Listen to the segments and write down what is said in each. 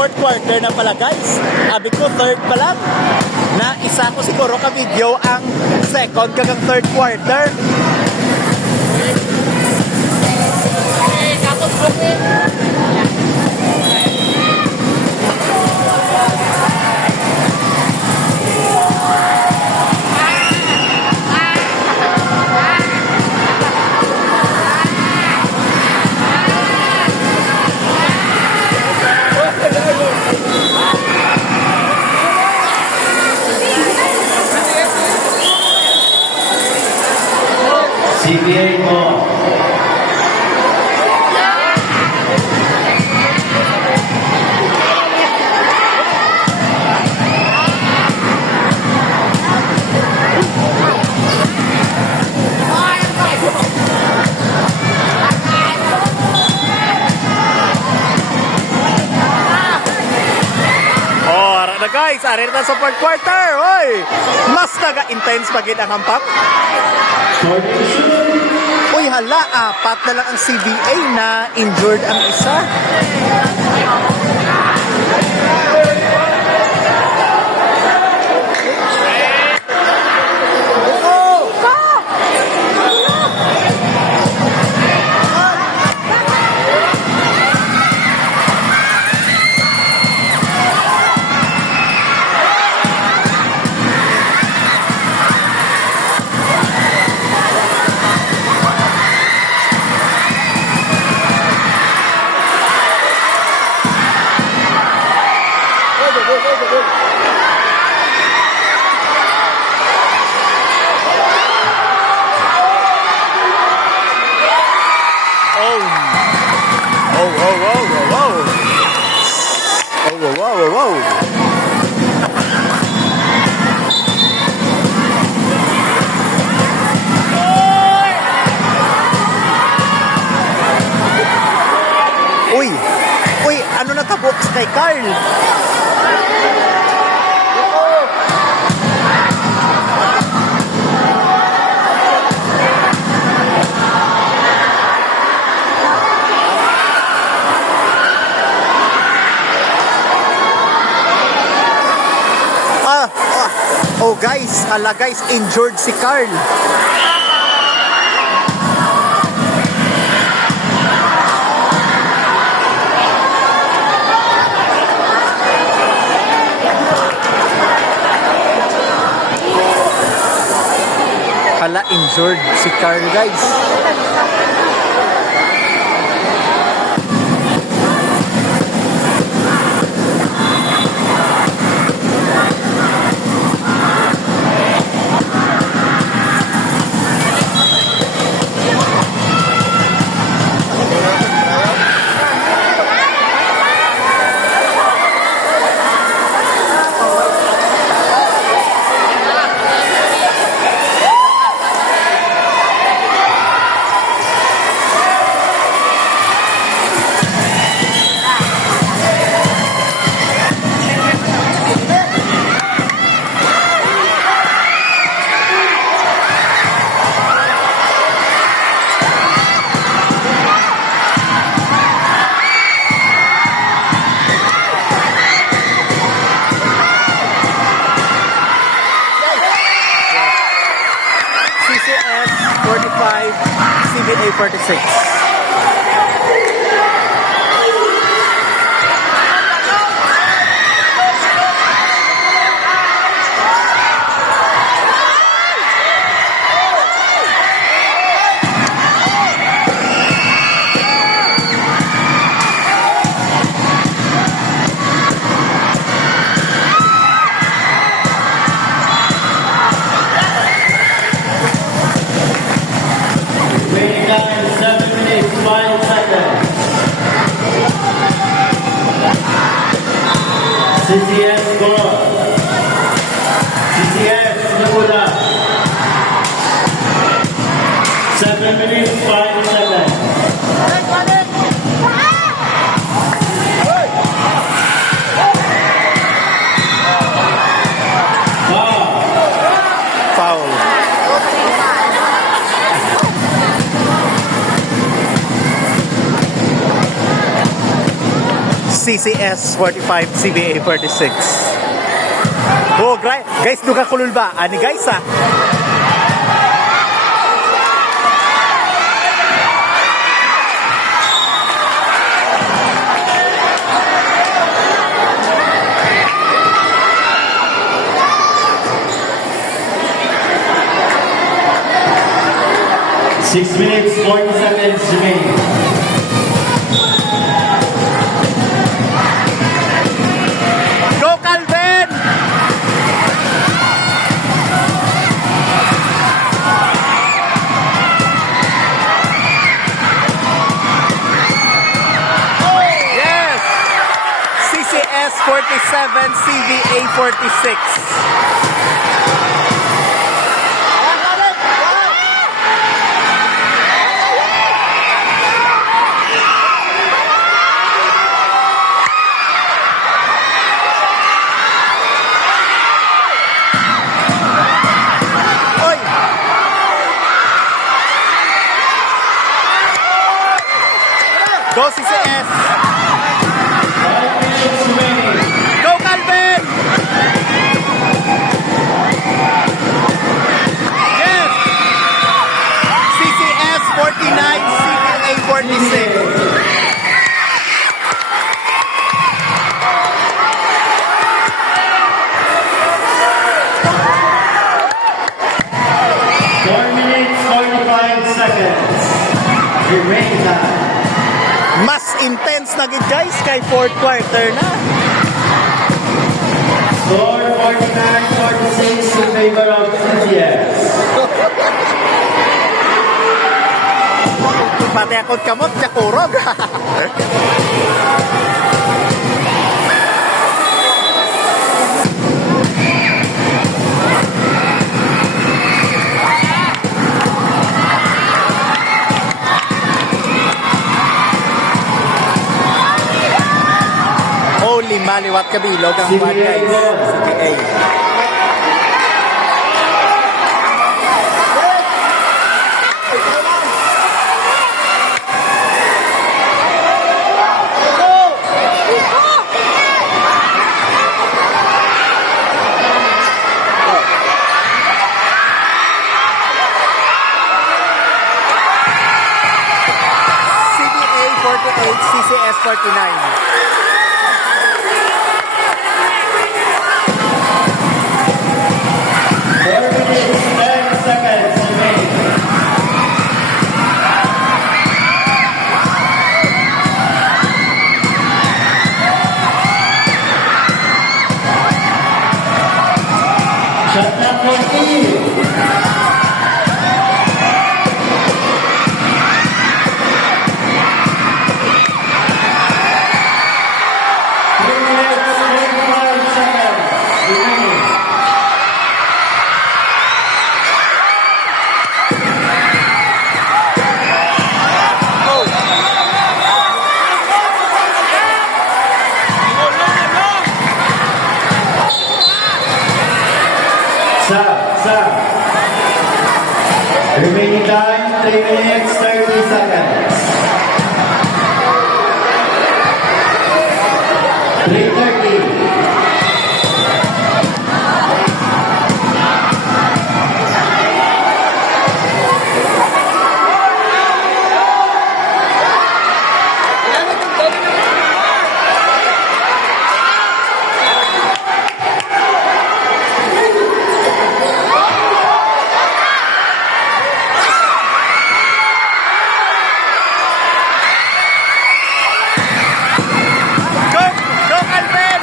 fourth quarter na pala guys. Abi ko third pa lang. Na isa ko siguro ka video ang second kagang third quarter. CBA mo. Guys, ari na sa fourth quarter. Oy! Mas naga-intense pagid ang hampak. Uy, hala, apat na lang ang CBA na injured ang isa. Uy, ano natabok kay Carl? Oh guys, hala guys, injured si Carl. Hala, injured si Carl guys. CCS 45, CBA 46. CCS score. CCS Laguna. 7 minutes, 5 seconds. Foul. CCS 45, CBA 46. Oh, guys, duga kulul ba? Ani guys ah. Six minutes, 40 seconds remaining. Go Calvin! Yes! CCS 47, CVA 46. Oy! Go CCS! 5 minutes remaining. Go Calvin! Yes! CCS 49, CVA 46. 4 minutes, 45 seconds. Remaining time. Mas intense na gid guys kay fourth quarter na. Score 49-46 in favor of CCS. Pati akong kamot sa kurog. Holy maliwat kabilog ang CBA mga guys. goal. CBA. CBA 48, CCS 49. 4 minutes, 10 seconds remaining. Shot number 2. Remaining time, 3 minutes, 30 seconds. 3:30. Go! Go Calvin!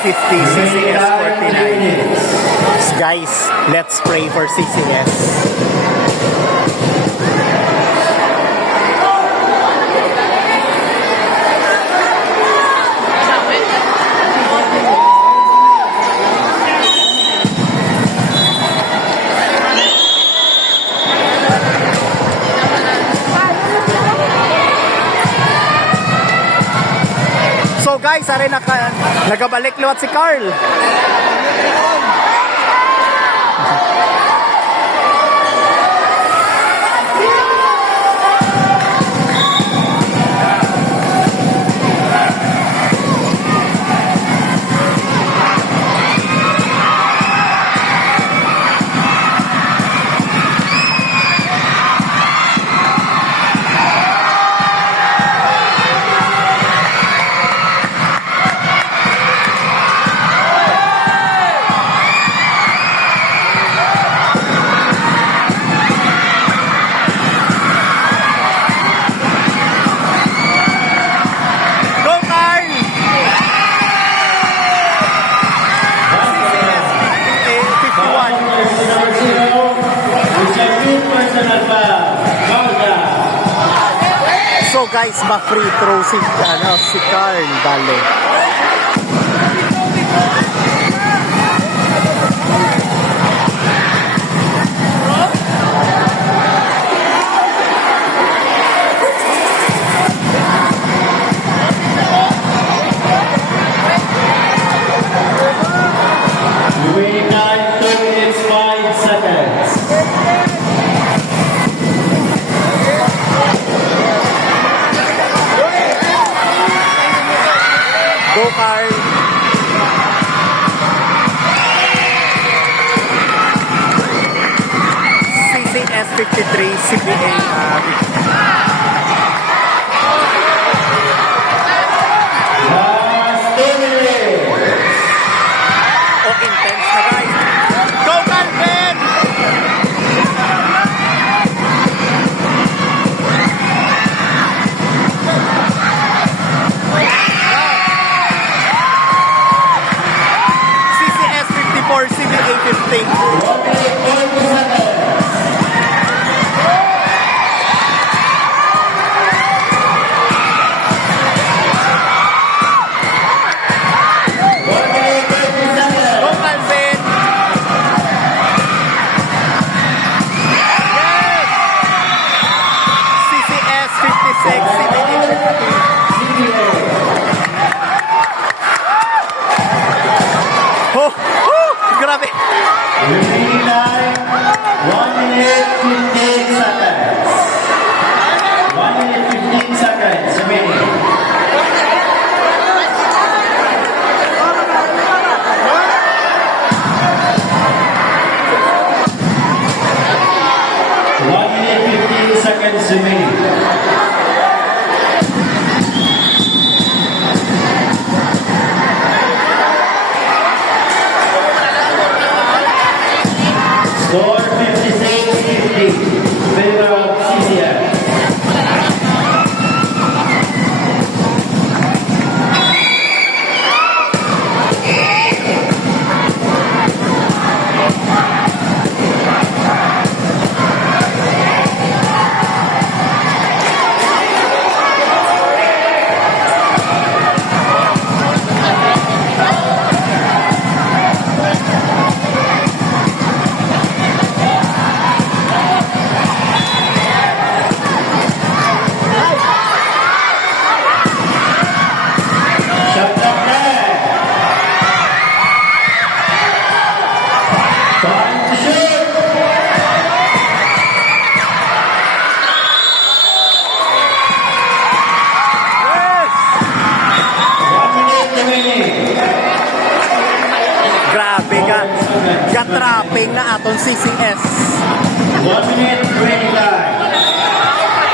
50, CCS 49. Guys, let's pray for CCS. So guys, are nagabalik liwat si Carl. So guys, ma-free throw si Carl Bale. Remaining time, 2 minutes, 5 seconds. Go Carl. CCS 53, CBA 50. Last 2 minutes. Oh, intense na guys. Go Calvin! CCS 54, CBA 50. 1 minute, 40 seconds. Go Calvin! Yes! CCS 56, CBA 50. Oh, grabe. Remaining time, 1 minute, 15 seconds. 1 minute, 15 seconds remaining. One minute, 15 seconds remaining. Score 56-50. Favor of CCF. Shot clock red. Time to shoot. Yes! 1 minute remaining. Grabe ka. Ka-trapping na aton CCS. 1 minute remaining time.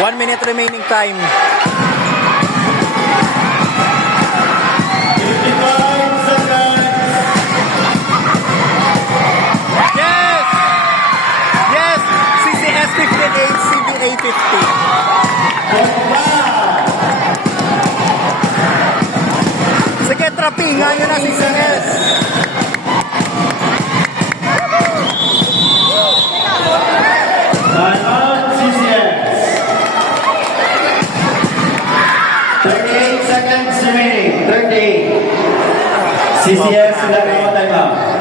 1 minute remaining time. 55 seconds. Yes! Yes! CCS 58, CBA 50. Go back. Sige, kontrapingan nyo na si Sines. Time out, CCS. 38 seconds remaining. 38. CCS, sila ka time out.